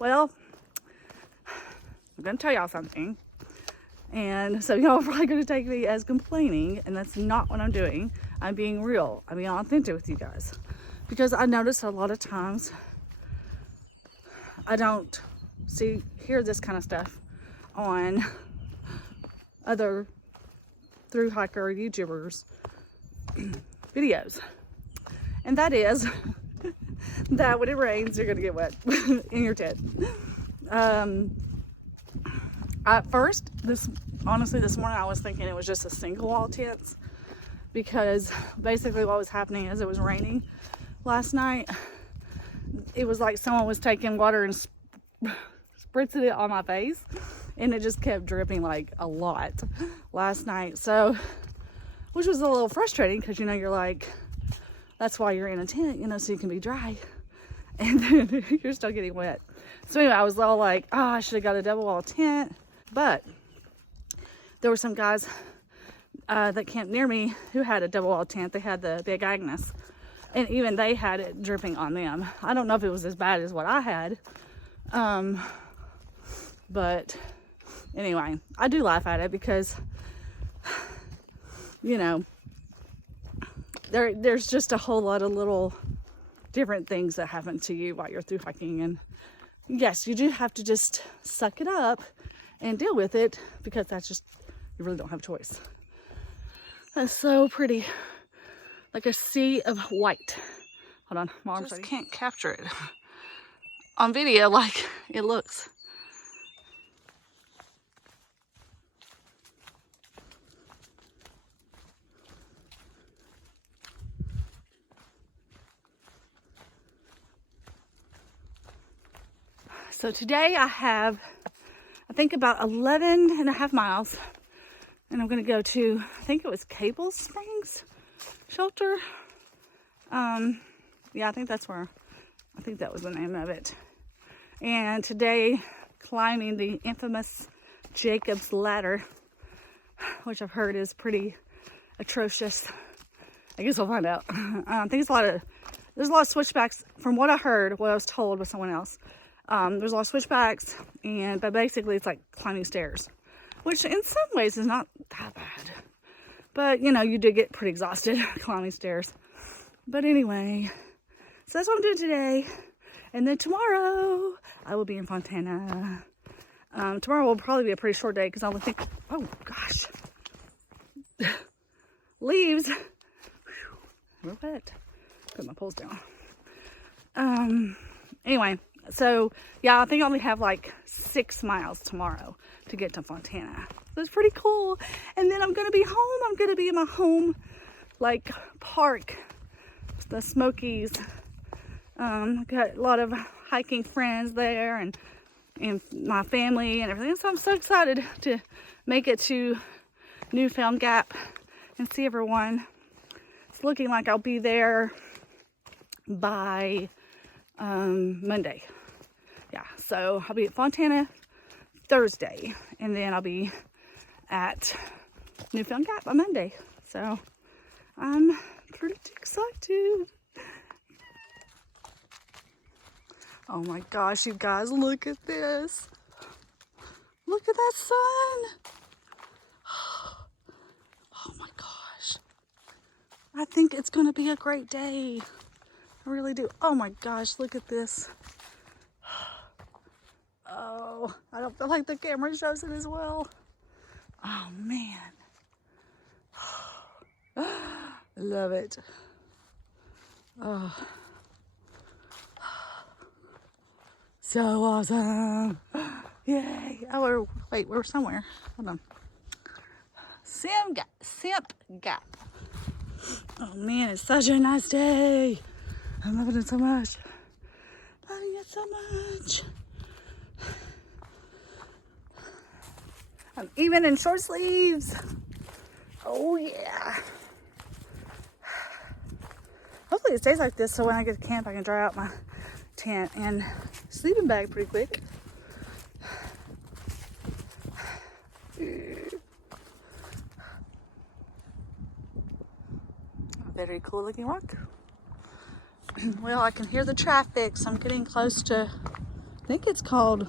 Well, I'm going to tell y'all something. And so y'all are probably going to take me as complaining, and that's not what I'm doing. I'm being real. I'm being authentic with you guys. Because I notice a lot of times I don't hear this kind of stuff on other thru hiker YouTubers videos. And that is that when it rains, you're going to get wet in your tent. At first, honestly, this morning I was thinking it was just a single wall tent, because basically what was happening is it was raining last night. It was like someone was taking water and spritzing it on my face, and it just kept dripping like a lot last night. So, which was a little frustrating, because you're like, that's why you're in a tent, so you can be dry, and then you're still getting wet. So anyway, I was all like, oh, I should have got a double wall tent. But there were some guys that camped near me who had a double wall tent. They had the Big Agnes, and even they had it dripping on them. I don't know if it was as bad as what I had. But anyway, I do laugh at it because, there's just a whole lot of little different things that happen to you while you're through hiking. And yes, you do have to just suck it up and deal with it, because that's just, you really don't have a choice. That's so pretty, like a sea of white. Hold on, my arms just can't capture it on video like it looks. So today I have, I think, about 11 and a half miles, and I'm going to go to, I think it was Cable Springs Shelter. Yeah, I think that was the name of it. And today, climbing the infamous Jacob's Ladder, which I've heard is pretty atrocious. I guess we'll find out. I think there's a lot of switchbacks from what I heard, what I was told by someone else. There's a lot of switchbacks, but basically it's like climbing stairs, which in some ways is not that bad. But, you do get pretty exhausted climbing stairs. But anyway, so that's what I'm doing today. And then tomorrow, I will be in Fontana. Tomorrow will probably be a pretty short day, because I only think, oh gosh, leaves. Whew, real wet. Put my poles down. Anyway. So, yeah, I think I only have like 6 miles tomorrow to get to Fontana. So it's pretty cool. And then I'm going to be home. I'm going to be in my home, like, park, the Smokies. Got a lot of hiking friends there, and my family and everything. So I'm so excited to make it to Newfound Gap and see everyone. It's looking like I'll be there by Monday. Yeah, so I'll be at Fontana Thursday, and then I'll be at Newfound Gap on Monday. So I'm pretty excited. Oh my gosh, you guys, look at this. Look at that sun. Oh my gosh. I think it's going to be a great day. I really do. Oh my gosh, look at this. Oh, I don't feel like the camera shows it as well. Oh man. I love it. Oh. So awesome. Yay. Wait, we're somewhere. Hold on. Simp Gap. Oh man, it's such a nice day. I'm loving it so much. Loving it so much. I'm even in short sleeves. Oh yeah. Hopefully it stays like this, so when I get to camp I can dry out my tent and sleeping bag pretty quick. Very cool looking rock. Well, I can hear the traffic, so I'm getting close to think it's called,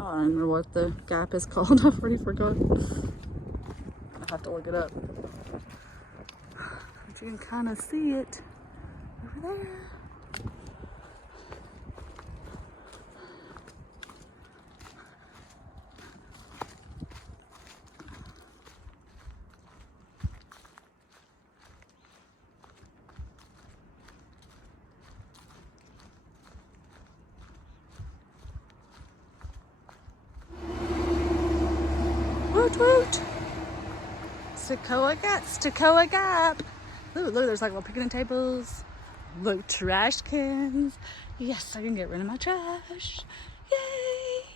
oh, I don't remember what the gap is called. I've already forgot. I have to look it up. But you can kind of see it over there. Woot woot! Stokoa Gap. Ooh, look, there's like little picnic tables. Look, trash cans. Yes, I can get rid of my trash. Yay!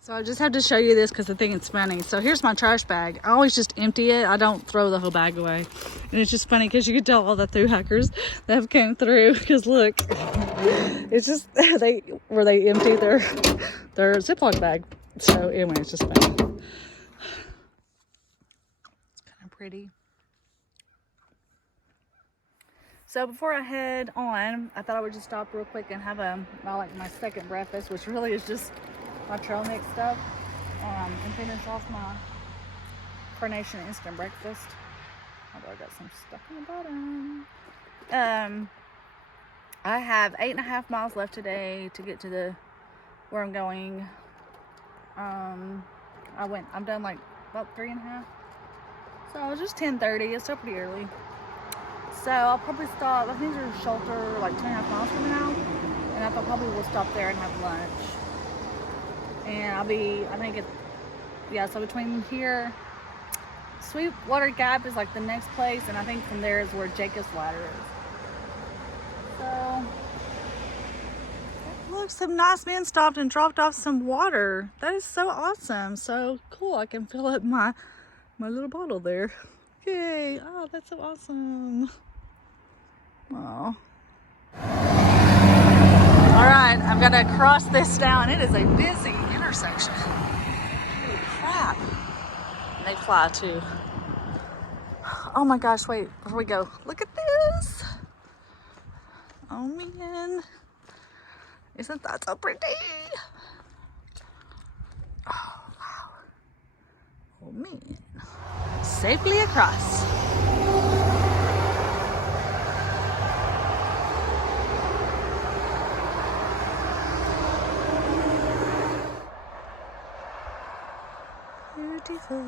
So I just had to show you this because I think it's funny. So here's my trash bag. I always just empty it. I don't throw the whole bag away. And it's just funny because you can tell all the Thru hikers that have came through. Because look, it's just they empty their Ziploc bag. So anyway, it's just funny. It's kind of pretty. So before I head on, I thought I would just stop real quick and have my second breakfast, which really is just my trail mix stuff, and finish off my Carnation instant breakfast. Although I got some stuff on the bottom. I have 8.5 miles left today to get to where I'm going. I'm done like about 3.5. So it's just 10:30. It's still pretty early. So I'll probably stop. I think there's a shelter like 2.5 miles from now, and I probably will stop there and have lunch. And so between here, Sweetwater Gap is like the next place, and I think from there is where Jacob's Ladder is. So, look, some nice men stopped and dropped off some water. That is so awesome. So cool. I can fill up my little bottle there. Yay. Oh, that's so awesome. Oh. All right, I'm gonna cross this down. It is a busy intersection. Holy crap. And they fly too. Oh my gosh, wait, before we go, look at this. Oh man. Isn't that so pretty? Oh wow. Oh man. Safely across. Beautiful.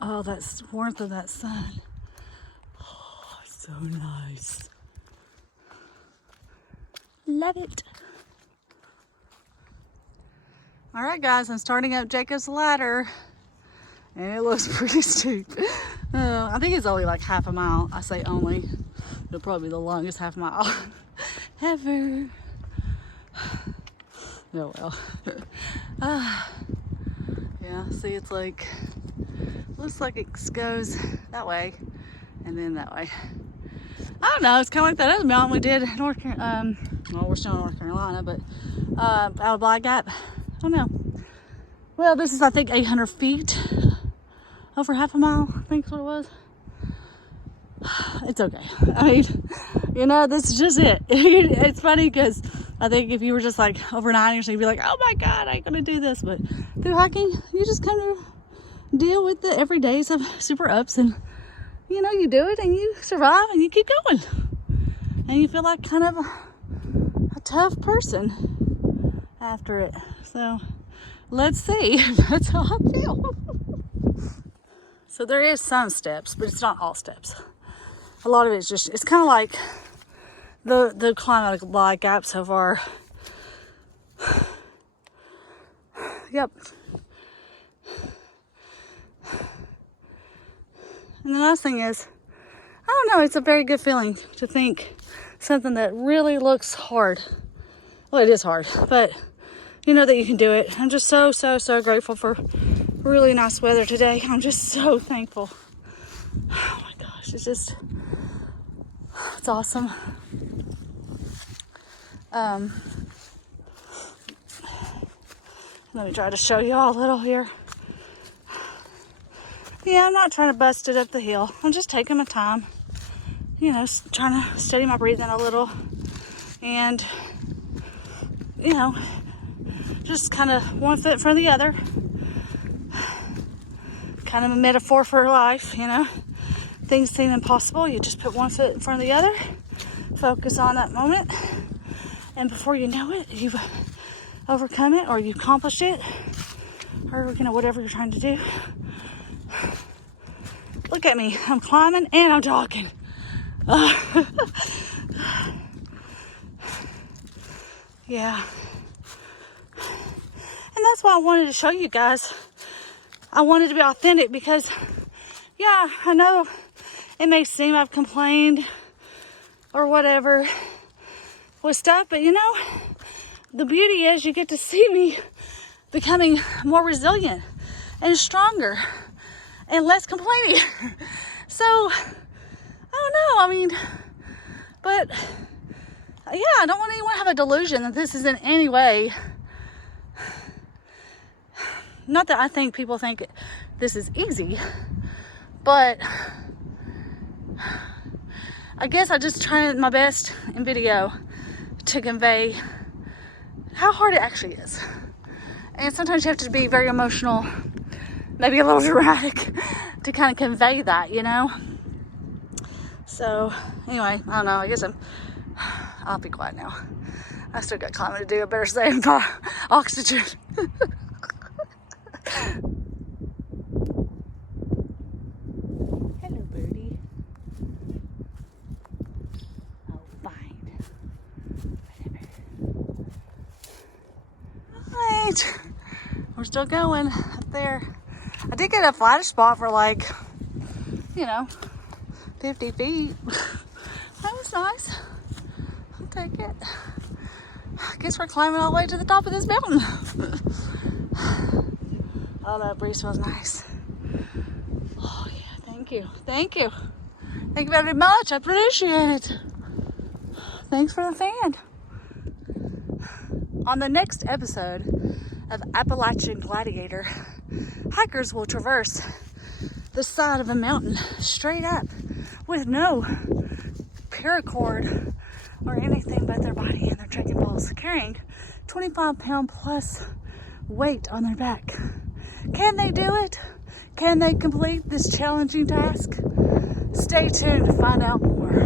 Oh, that's warmth of that sun. Oh, so nice. Love it. All right, guys, I'm starting up Jacob's Ladder. And it looks pretty steep. I think it's only like half a mile. I say only. It'll probably be the longest half mile ever. Oh well. Yeah, see, it's like, looks like it goes that way and then that way. I don't know, it's kind of like that other mountain we did in North Carolina. Well, we're still in North Carolina, but out of Black Gap. I don't know. Well, this is, I think, 800 feet. Over half a mile, I think is what it was. It's okay. I mean, you know, this is just it. It's funny because I think if you were just like over 90 or something, you'd be like, oh my God, I ain't gonna do this. But through hiking, you just kind of deal with the everydays of super ups, and you know, you do it and you survive and you keep going. And you feel like kind of a tough person after it. So let's see if that's how I feel. So there is some steps, but it's not all steps. A lot of it's just, it's kind of like the climb out of Black Gap so far. Yep. And the nice thing is, I don't know, it's a very good feeling to think something that really looks hard. Well, it is hard, but you know that you can do it. I'm just so grateful for really nice weather today. I'm just so thankful. Oh my gosh, it's awesome. Let me try to show you all a little here. Yeah, I'm not trying to bust it up the hill. I'm just taking my time. You know, trying to steady my breathing a little. And, you know, just kind of one foot in front of the other. Kind of a metaphor for life, you know. Things seem impossible. You just put one foot in front of the other. Focus on that moment. And before you know it, you've overcome it or you accomplished it. Or, you know, whatever you're trying to do. Look at me. I'm climbing and I'm talking. Yeah. And that's why I wanted to show you guys. I wanted to be authentic because, yeah, I know it may seem I've complained or whatever with stuff, but you know, the beauty is you get to see me becoming more resilient and stronger and less complaining. So, I don't know, I mean, but yeah, I don't want anyone to have a delusion that this is in any way, not that I think people think this is easy, but I guess I just tried my best in video to convey how hard it actually is. And sometimes you have to be very emotional, maybe a little dramatic to kind of convey that, you know? So, anyway, I don't know. I guess I'll be quiet now. I still got climbing to do. I better save my oxygen. Hello, birdie. Oh, fine. Whatever. Alright. We're still going up there. I did get a flatter spot for like, you know, 50 feet. That was nice. I'll take it. I guess we're climbing all the way to the top of this mountain. Oh, that breeze feels nice. Oh, yeah, thank you. Thank you. Thank you very much. I appreciate it. Thanks for the fan. On the next episode of Appalachian Gladiator, hikers will traverse the side of a mountain straight up with no paracord or anything but their body and their trekking poles, carrying 25-pound plus weight on their back. Can they do it? Can they complete this challenging task? Stay tuned to find out more.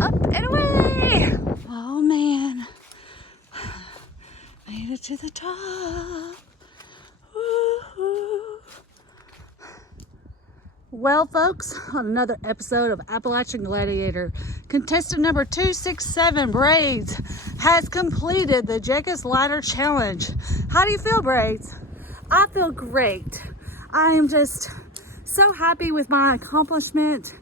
Up, and away! Oh man, made it to the top. Woo-hoo. Well, folks, on another episode of Appalachian Gladiator, contestant number 267, Braids, has completed the Jacob's Ladder Challenge. How do you feel, Braids? I feel great. I am just so happy with my accomplishment,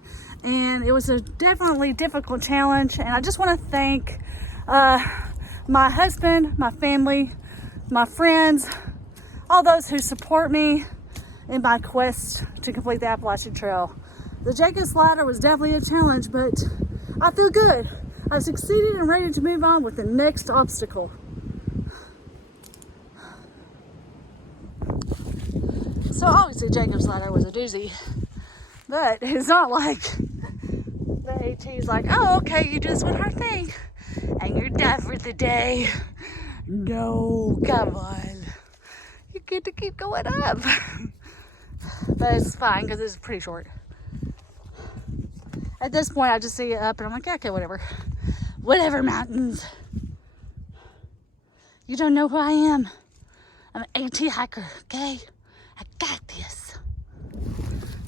and it was a definitely difficult challenge, and I just want to thank my husband, my family, my friends, all those who support me in my quest to complete the Appalachian Trail. The Jacob's Ladder was definitely a challenge, but I feel good. I've succeeded and ready to move on with the next obstacle. So obviously Jacob's Ladder was a doozy, but it's not like the AT's like, oh, okay, you just one hard thing and you're done for the day. No, come on. You get to keep going up. But it's fine because it's pretty short. At this point, I just see it up and I'm like, yeah, okay, whatever. Whatever, mountains. You don't know who I am. I'm an AT hiker, okay? I got this.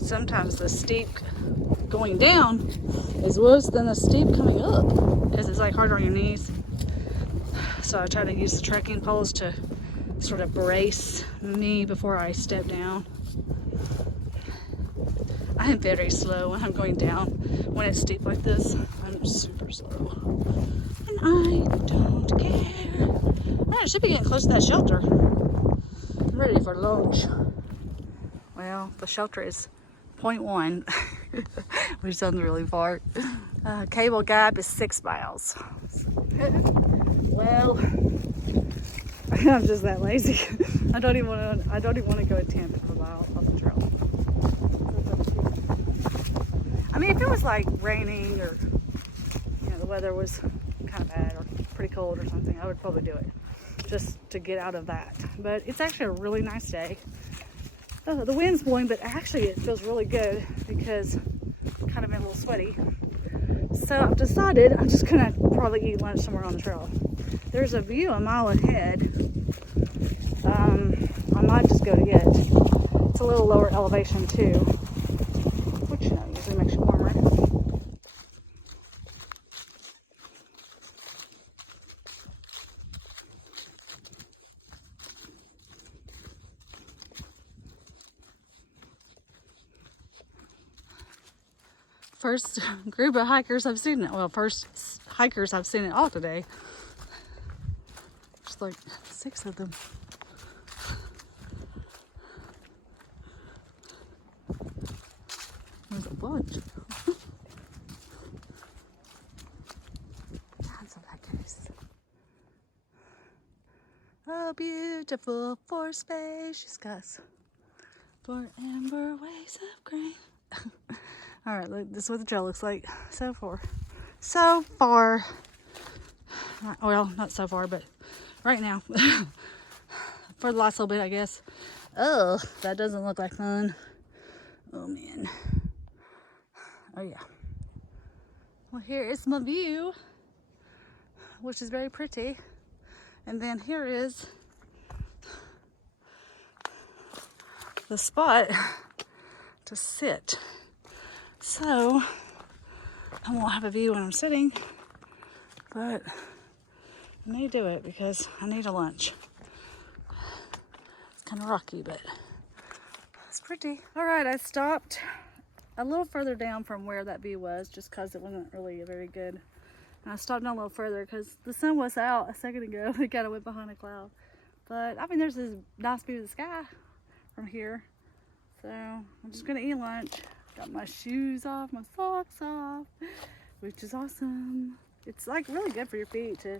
Sometimes the steep going down is worse than the steep coming up because it's like harder on your knees. So I try to use the trekking poles to sort of brace me before I step down. I am very slow when I'm going down. When it's steep like this, I'm super slow. And I don't care. I should be getting close to that shelter. I'm ready for lunch. Well, the shelter is 0.1. which sounds really far. Cable Gap is 6 miles. Well, I'm just that lazy. I don't even want to go a 10th of a mile on the trail. I mean, if it was like raining or the weather was kind of bad or pretty cold or something, I would probably do it just to get out of that. But it's actually a really nice day. The wind's blowing, but actually it feels really good because I'm kind of a little sweaty. So I've decided I'm just gonna probably eat lunch somewhere on the trail. There's a view a mile ahead. I might just go to get. It's a little lower elevation too, which usually makes you warmer. First group of hikers I've seen it. Well, first hikers I've seen it all today. Just like 6 of them. There's a bunch. Lots of hikers. Oh, beautiful for spacious skies, for amber waves of grain. All right, look, this is what the trail looks like so far. So far. Well, not so far, but right now. For the last little bit, I guess. Oh, that doesn't look like fun. Oh, man. Oh, yeah. Well, here is my view, which is very pretty. And then here is the spot to sit. So, I won't have a view when I'm sitting, but I may do it because I need a lunch. It's kind of rocky, but it's pretty. All right, I stopped a little further down from where that view was just because it wasn't really very good. And I stopped down a little further because the sun was out a second ago. It kind of went behind a cloud. But, I mean, there's this nice view of the sky from here. So, I'm just going to eat lunch. Got my shoes off, my socks off, which is awesome. It's like really good for your feet to,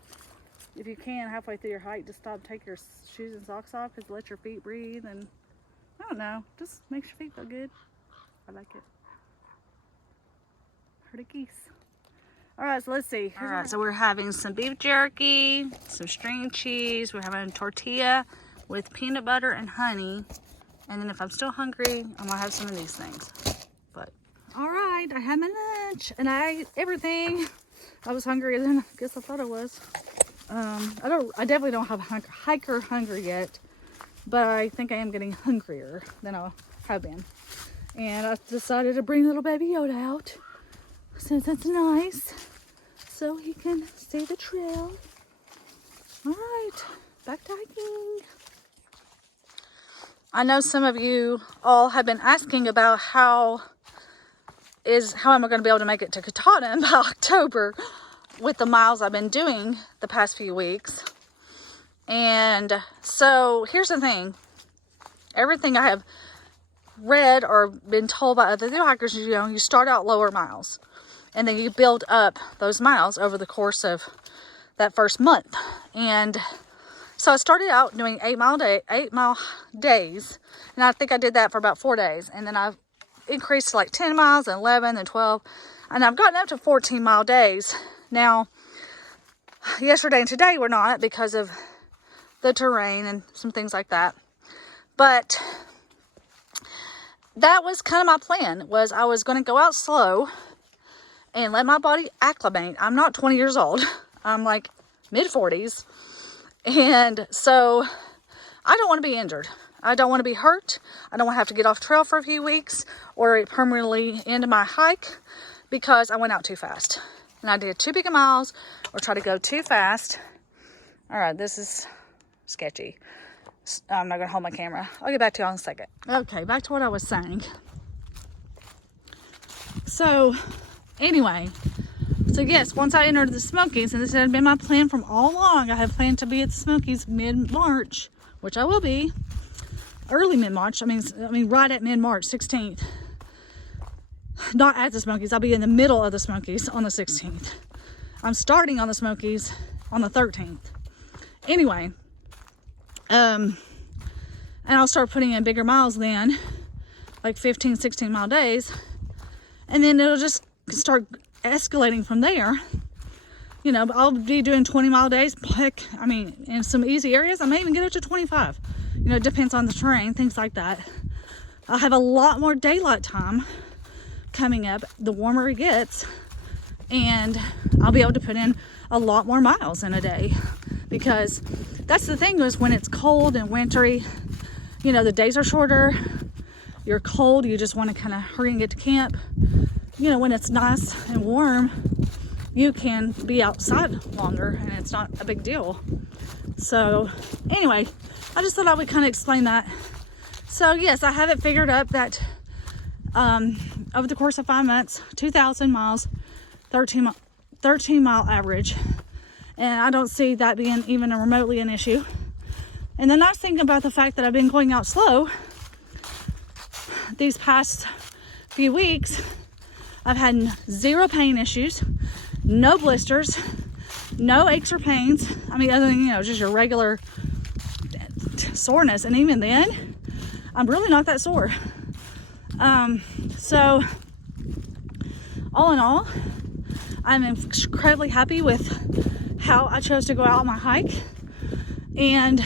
if you can, halfway through your hike, just stop, take your shoes and socks off, because let your feet breathe, and I don't know, just makes your feet feel good. I like it. Heard of geese. All right, so let's see. All right, so we're having some beef jerky, some string cheese. We're having a tortilla with peanut butter and honey. And then if I'm still hungry, I'm gonna have some of these things. But all right, I had my lunch and I ate everything. I was hungrier than I guess I thought I was. I definitely don't have hiker hunger yet, but I think I am getting hungrier than I have been. And I decided to bring little baby Yoda out since it's nice, so he can see the trail. All right, back to hiking. I know some of you all have been asking about how am I going to be able to make it to Katahdin by October with the miles I've been doing the past few weeks. And so here's the thing. Everything I have read or been told by other hikers, you start out lower miles and then you build up those miles over the course of that first month. And so I started out doing 8 mile days, and I think I did that for about 4 days, and then I've increased to like 10 miles and 11 and 12, and I've gotten up to 14 mile days. Now, yesterday and today were not because of the terrain and some things like that, but that was kind of my plan, was I was going to go out slow and let my body acclimate. I'm not 20 years old. I'm like mid-40s. And so I don't want to be injured. I don't want to be hurt. I don't want to have to get off trail for a few weeks or permanently end my hike because I went out too fast. And I did too big of miles or try to go too fast. All right, this is sketchy. I'm not going to hold my camera. I'll get back to you in a second. Okay, back to what I was saying. So, anyway. So yes, once I entered the Smokies, and this had been my plan from all along, I had planned to be at the Smokies mid-March, which I will be, early mid-March, I mean right at mid-March, 16th. not at the Smokies. I'll be in the middle of the Smokies on the 16th. I'm starting on the Smokies on the 13th. Anyway, and I'll start putting in bigger miles then, like 15, 16 mile days. And then it'll just start escalating from there. You know, I'll be doing 20-mile days. Heck, I mean, in some easy areas, I may even get up to 25. You know, it depends on the terrain, things like that. I'll have a lot more daylight time coming up the warmer it gets. And I'll be able to put in a lot more miles in a day. Because that's the thing, is when it's cold and wintry, you know, the days are shorter. You're cold, you just want to kind of hurry and get to camp. You know, when it's nice and warm, you can be outside longer and it's not a big deal. So anyway, I just thought I would kind of explain that. So yes, I have it figured up that over the course of 5 months, 2,000 miles, 13 mile average. And I don't see that being even remotely an issue. And the nice thing about the fact that I've been going out slow these past few weeks, I've had 0 pain issues, no blisters, no aches or pains. I mean, other than, you know, just your regular soreness. And even then, I'm really not that sore. So all in all, I'm incredibly happy with how I chose to go out on my hike. And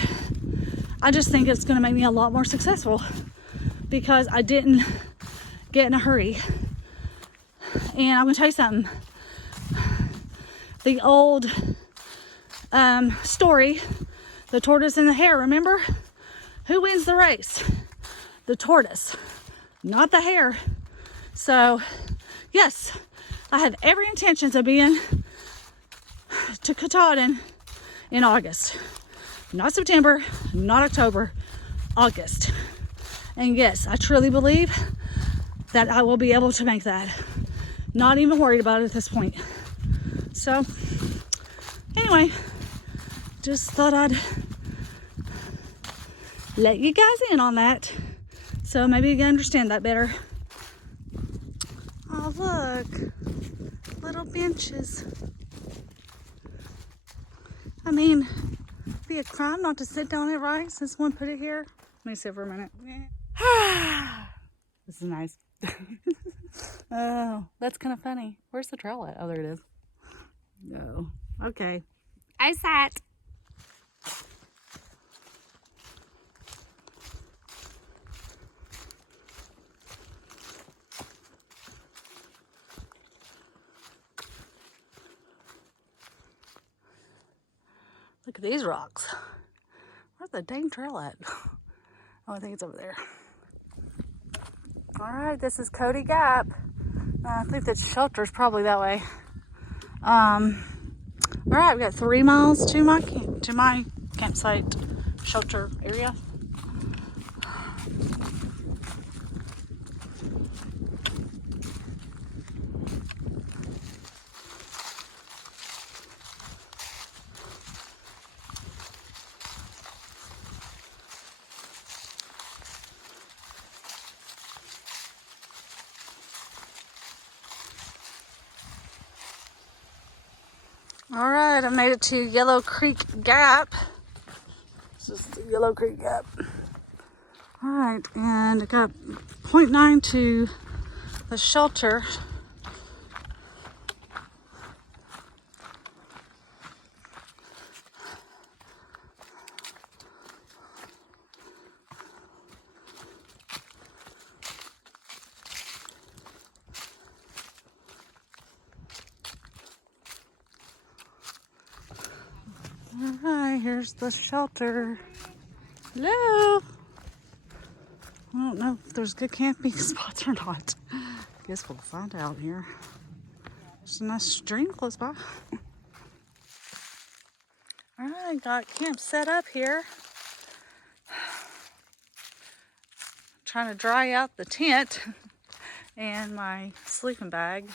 I just think it's going to make me a lot more successful because I didn't get in a hurry. And I'm going to tell you something. The old story, the tortoise and the hare, remember? Who wins the race? The tortoise, not the hare. So, yes, I have every intention of being to Katahdin in August. Not September, not October, August. And yes, I truly believe that I will be able to make that. Not even worried about it at this point. So, anyway, just thought I'd let you guys in on that. So maybe you can understand that better. Oh, look. Little benches. I mean, it'd be a crime not to sit down it, right? Since one put it here. Let me sit for a minute. This is nice. Oh, that's kind of funny. Where's the trail at? Oh, there it is. No. Okay. I sat. Look at these rocks. Where's the dang trail at? Oh, I think it's over there. All right, this is Cody Gap. I think the shelter's probably that way. All right, we got 3 miles to my campsite shelter area. All right, I made it to Yellow Creek Gap. This is the Yellow Creek Gap. All right, and I got 0.9 to the shelter. All right, here's the shelter. Hello. I don't know if there's good camping spots or not. Guess we'll find out here. There's a nice stream close by. All right, got camp set up here. Trying to dry out the tent and my sleeping bag.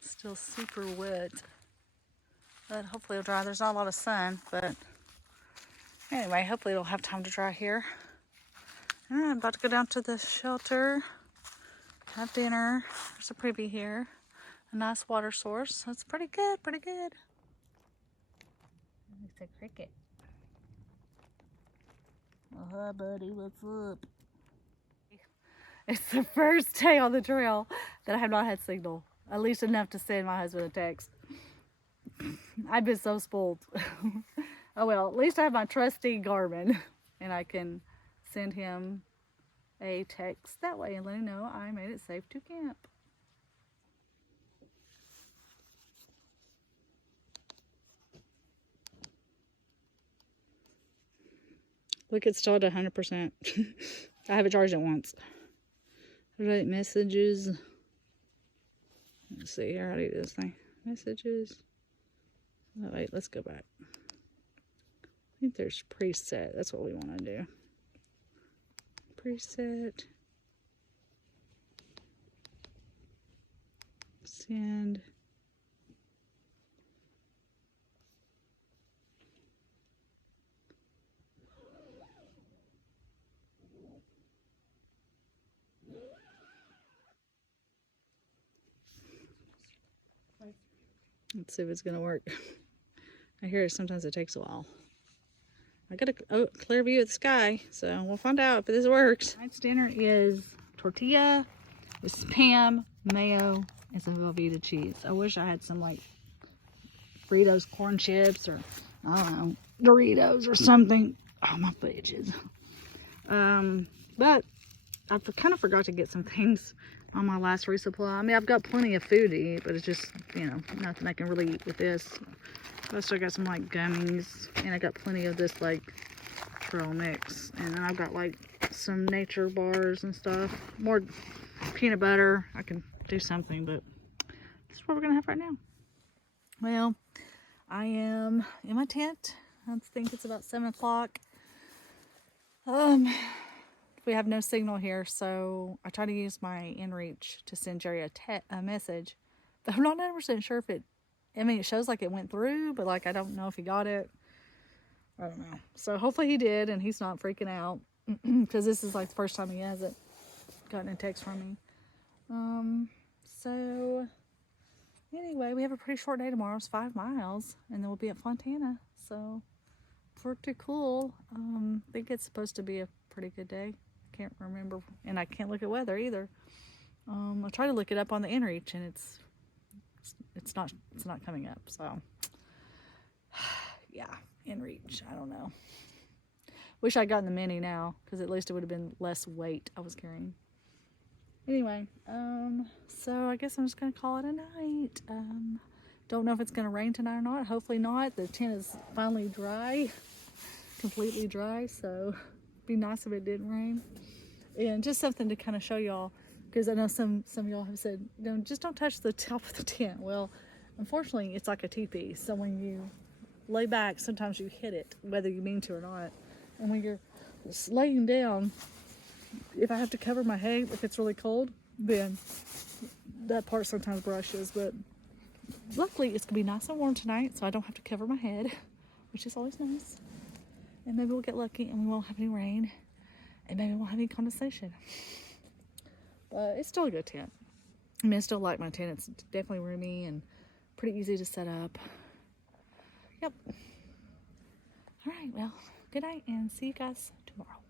Still super wet. But hopefully it'll dry. There's not a lot of sun, but anyway, hopefully it'll have time to dry here. All right, I'm about to go down to the shelter. have dinner. There's a privy here. A nice water source. That's pretty good, pretty good. It's a cricket. Oh, hi, buddy. What's up? It's the first day on the trail that I have not had signal. At least enough to send my husband a text. I've been so spoiled. Oh well, at least I have my trusty Garmin and I can send him a text that way and let him know I made it safe to camp. Look, it's still at 100%. I haven't charged it once. Right, messages. Let's see here, how do you do this thing? Messages. Oh, wait, let's go back. I think there's preset. That's what we want to do. Preset. Send. Let's see if it's gonna work. I hear sometimes it takes a while. I got a clear view of the sky, so we'll find out if this works. Tonight's dinner is tortilla with Spam, mayo, and some Velveeta cheese. I wish I had some like Fritos corn chips or I don't know, Doritos or something. Oh, my foot itches. But I kind of forgot to get some things on my last resupply. I mean, I've got plenty of food to eat, but it's just, you know, nothing I can really eat with this. I still got some like gummies, and I got plenty of this like trail mix, and then I've got like some nature bars and stuff, more peanut butter. I can do something, but this is what we're gonna have right now. Well, I am in my tent. I think it's about 7 o'clock. We have no signal here, so I try to use my inReach to send Jerry a message, but I'm not 100% sure if it, I mean, it shows like it went through, but like I don't know if he got it. I don't know. So hopefully he did, and he's not freaking out, because this is like the first time he hasn't gotten a text from me. So anyway, we have a pretty short day tomorrow. It's 5 miles, and then we'll be at Fontana, so pretty cool. I think it's supposed to be a pretty good day. Can't remember, and I can't look at weather either. I try to look it up on the inReach, and it's not coming up. So yeah, inReach. I don't know. Wish I'd gotten the mini now, because at least it would have been less weight I was carrying. Anyway, so I guess I'm just gonna call it a night. Don't know if it's gonna rain tonight or not. Hopefully not. The tent is finally dry, completely dry. So it'd be nice if it didn't rain. And just something to kind of show y'all, because I know some of y'all have said, just don't touch the top of the tent. Well, unfortunately, it's like a teepee. So when you lay back, sometimes you hit it, whether you mean to or not. And when you're laying down, if I have to cover my head, if it's really cold, then that part sometimes brushes. But luckily, it's gonna be nice and warm tonight, so I don't have to cover my head, which is always nice. And maybe we'll get lucky and we won't have any rain. And maybe we won't have any condensation. But it's still a good tent. I mean, I still like my tent. It's definitely roomy and pretty easy to set up. Yep. All right, well, good night and see you guys tomorrow.